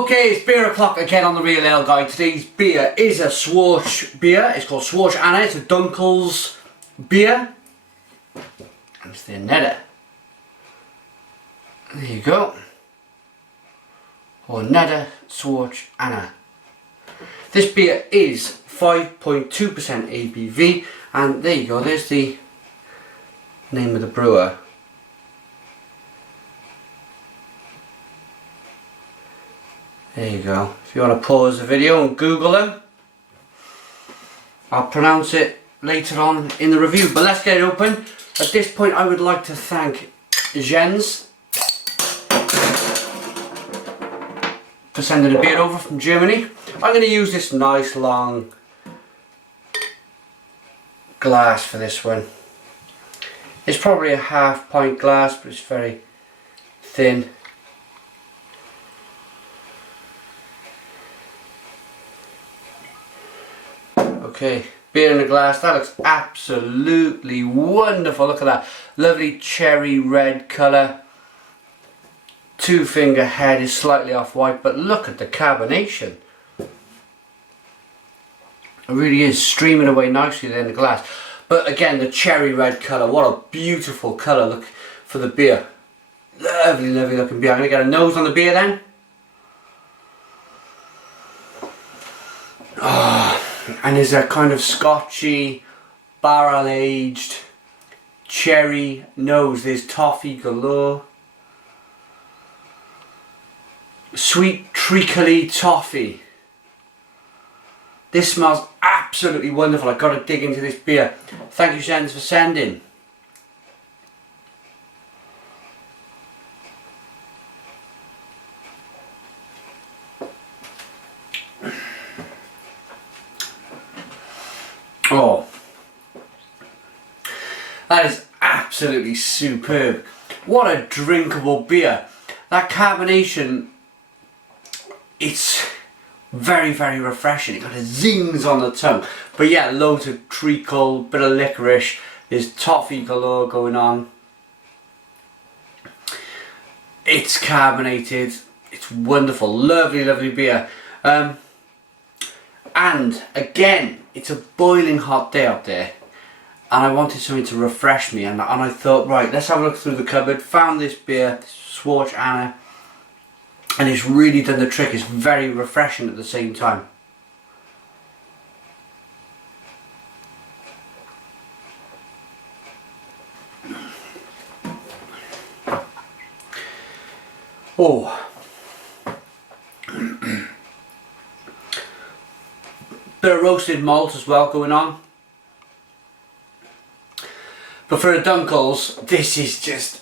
Okay, it's beer o'clock again on the Real Ale Guide. Today's beer is a Schwarze beer. It's called Schwarze Anna. It's a Dunkles beer. And it's the Neder. There you go. Or Neder Schwarze Anna. This beer is 5.2% ABV, and there you go, there's the name of the brewer. There you go. If you want to pause the video and Google them, I'll pronounce it later on in the review. But let's get it open. At this point I would like to thank Jens for sending a beer over from Germany. I'm going to use this nice long glass for this one. It's probably a half-pint glass, but it's very thin. Okay, beer in a glass. That looks absolutely wonderful. Look at that lovely cherry red colour. Two finger head is slightly off white, but look at the carbonation. It really is streaming away nicely there in the glass. But again, the cherry red colour, what a beautiful colour look for the beer. Lovely, lovely looking beer. I'm going to get a nose on the beer then. And there's a kind of scotchy, barrel aged, cherry nose. There's toffee galore. Sweet treacly toffee. This smells absolutely wonderful. I've got to dig into this beer. Thank you, Jens, for sending. Oh, that is absolutely superb. What a drinkable beer. That carbonation, it's very, very refreshing. It kind of zings on the tongue. But yeah, loads of treacle, bit of licorice. There's toffee galore going on. It's carbonated. It's wonderful. Lovely, lovely beer. And again, it's a boiling hot day up there, and I wanted something to refresh me, and I thought, right, let's have a look through the cupboard. Found this beer, this Schwarze Anna, and it's really done the trick. It's very refreshing at the same time. Oh. Bit of roasted malt as well going on. But for a Dunkles, this is just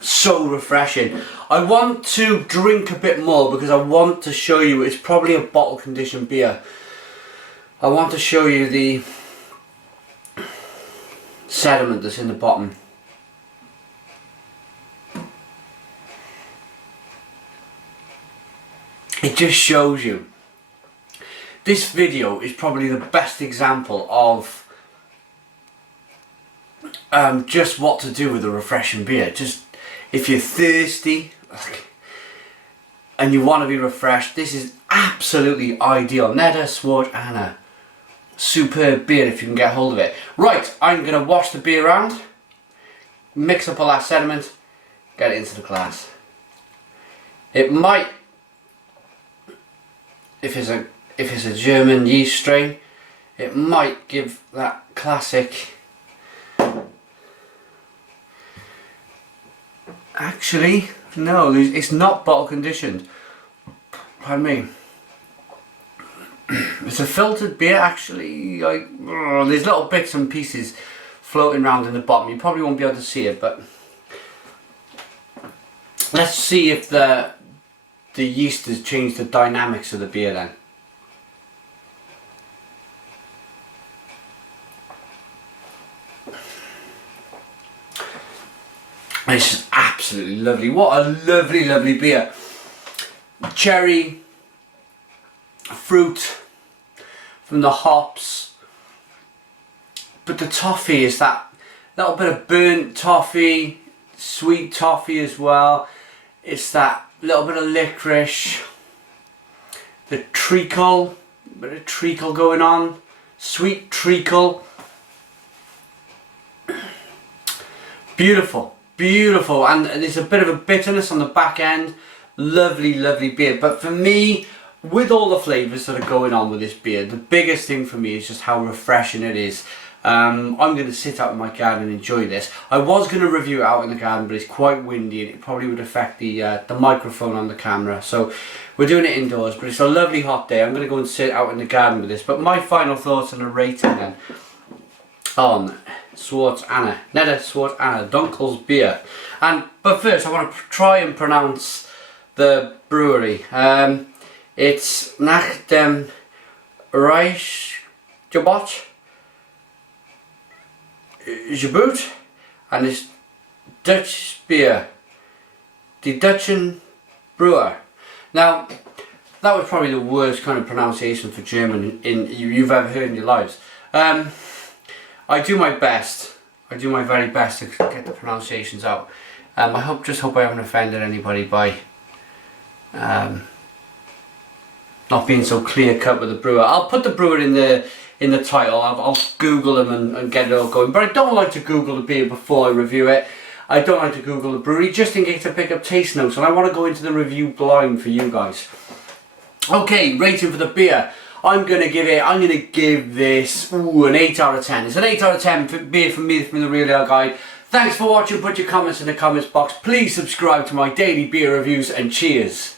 so refreshing. I want to drink a bit more because I want to show you, it's probably a bottle conditioned beer. I want to show you the sediment that's in the bottom. It just shows you. This video is probably the best example of just what to do with a refreshing beer. Just if you're thirsty and you want to be refreshed, this is absolutely ideal. Neder Schwarze Anna. Superb beer if you can get hold of it. Right, I'm going to wash the beer around, mix up all that sediment, get it into the glass. It might, if it's a German yeast strain, it might give that classic. Actually, no, it's not bottle conditioned. Pardon me. It's a filtered beer actually. There's little bits and pieces floating around in the bottom. You probably won't be able to see it, but let's see if the yeast has changed the dynamics of the beer then. This is absolutely lovely. What a lovely, lovely beer. Cherry, fruit from the hops. But the toffee is that little bit of burnt toffee, sweet toffee as well. It's that little bit of licorice. the treacle, bit of treacle going on, sweet treacle. Beautiful, beautiful, and there's a bit of a bitterness on the back end. Lovely, lovely beer. But for me, with all the flavours that are going on with this beer, the biggest thing for me is just how refreshing it is. I'm going to sit out in my garden and enjoy this. I was going to review it out in the garden, but it's quite windy and it probably would affect the microphone on the camera. So we're doing it indoors, but it's a lovely hot day. I'm going to go and sit out in the garden with this. But my final thoughts on the rating then on Neder Schwarze Dunkles Bier. But first I want to try and pronounce the brewery. It's nach dem Reichsgebot, and it's Dutch beer, the Dutchen brewer. Now, that was probably the worst kind of pronunciation for German you've ever heard in your lives. I do my best. I do my very best to get the pronunciations out. I just hope I haven't offended anybody by not being so clear cut with the brewer. I'll put the brewer in the title. I'll Google them and get it all going. But I don't like to Google the beer before I review it. I don't like to Google the brewery just in case I pick up taste notes, and I want to go into the review blind for you guys. Okay, rating for the beer. I'm gonna give this an 8 out of 10. It's an 8 out of 10 beer from me, from the Real Ale Guide. Thanks for watching. Put your comments in the comments box. Please subscribe to my daily beer reviews, and cheers.